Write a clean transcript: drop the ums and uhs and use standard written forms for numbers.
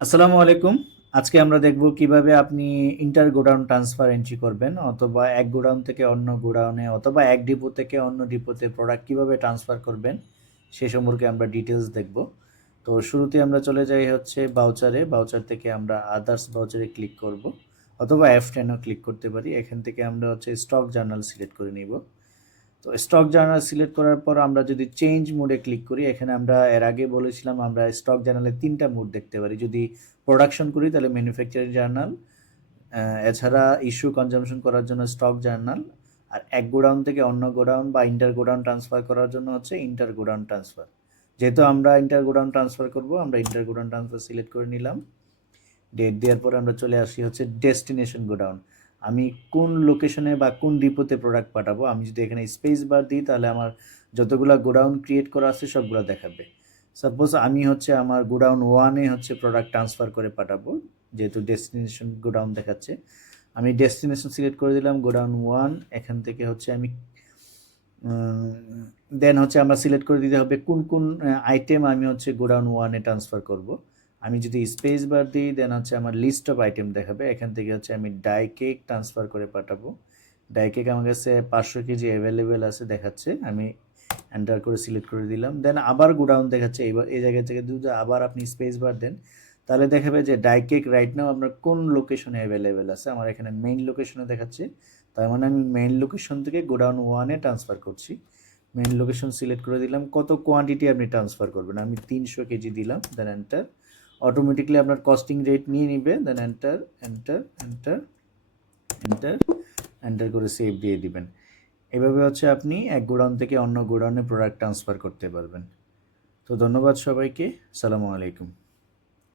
আসসালামু আলাইকুম। আজকে আমরা দেখব কিভাবে আপনি ইন্টার গোডাউন ট্রান্সফার এন্ট্রি করবেন, অথবা এক গোডাউন থেকে অন্য গোডাউনে, অথবা এক ডিপো থেকে অন্য ডিপোতে প্রোডাক্ট কিভাবে ট্রান্সফার করবেন সে সম্পর্কে আমরা ডিটেলস দেখব। তো শুরুতে আমরা চলে যাই হচ্ছে বাউচারে। বাউচার থেকে আমরা আদার্স বাউচারে ক্লিক করব, অথবা F10ও ক্লিক করতে পারি। এখান থেকে আমরা হচ্ছে স্টক জার্নাল সিলেক্ট করে নিব। তো স্টক জার্নাল সিলেক্ট করার পর আমরা যদি চেঞ্জ মোডে ক্লিক করি, এখানে আমরা এর আগে বলেছিলাম আমরা স্টক জার্নালে ৩টা মোড দেখতে পারি। যদি প্রোডাকশন করি তাহলে ম্যানুফ্যাকচারিং জার্নাল, এছাড়া ইস্যু কনজাম্পশন করার জন্য স্টক জার্নাল, আর এক গোডাউন থেকে অন্য গোডাউন বা ইন্টার গোডাউন ট্রান্সফার করার জন্য হচ্ছে ইন্টার গোডাউন ট্রান্সফার। যেহেতু আমরা ইন্টার গোডাউন ট্রান্সফার করব, আমরা ইন্টার গোডাউন ট্রান্সফার সিলেক্ট করে নিলাম। ডেট দেওয়ার পর আমরা চলে আসি হচ্ছে ডেস্টিনেশন গোডাউন। আমি কোন লোকেশনে বা কোন ডিপোতে প্রোডাক্ট পাঠাবো, আমি যদি এখানে স্পেস বার দিই তাহলে আমার যতগুলো গোডাউন ক্রিয়েট করা আছে সবগুলো দেখাবে। সাপোজ আমি হচ্ছে আমার গোডাউন ওয়ানে হচ্ছে প্রোডাক্ট ট্রান্সফার করে পাঠাবো, যেহেতু ডেস্টিনেশন গোডাউন দেখাচ্ছে। আমি ডেস্টিনেশন সিলেক্ট করে দিলাম গোডাউন ওয়ান। এখান থেকে হচ্ছে আমি দেন হচ্ছে আমরা সিলেক্ট করে দিতে হবে কোন কোন আইটেম আমি হচ্ছে গোডাউন ওয়ানে ট্রান্সফার করব। আমি যদি স্পেস বার দিই দেন হচ্ছে আমার লিস্ট অফ আইটেম দেখাবে। এখান থেকে হচ্ছে আমি ডাই কেক ট্রান্সফার করে পাঠাবো। ডাই কেক আমার কাছে 500 কেজি অ্যাভেলেবেল আছে দেখাচ্ছে, আমি এন্টার করে সিলেক্ট করে দিলাম। দেন আবার গোডাউন দেখাচ্ছে। এবার এই জায়গা থেকে যদি আবার আপনি স্পেস বার দেন তাহলে দেখাবে যে ডাই কেক রাইট নাও আপনার কোন লোকেশনে অ্যাভেলেবেল আছে। আমার এখানে মেইন লোকেশনে দেখাচ্ছে, তার মানে আমি মেইন লোকেশন থেকে গোডাউন ওয়ানে ট্রান্সফার করছি। মেইন লোকেশন সিলেক্ট করে দিলাম। কত কোয়ান্টিটি আপনি ট্রান্সফার করবেন, আমি 300 কেজি দিলাম। Then enter. অটোমেটিকলি আপনার কস্টিং রেট নিয়ে নিবে। Then enter enter enter enter enter করে সেভ দিয়ে দিবেন। এভাবে হচ্ছে আপনি এক গোডাউন থেকে অন্য গোডাউনে প্রোডাক্ট ট্রান্সফার করতে পারবেন। তো ধন্যবাদ সবাইকে। আসসালামু আলাইকুম।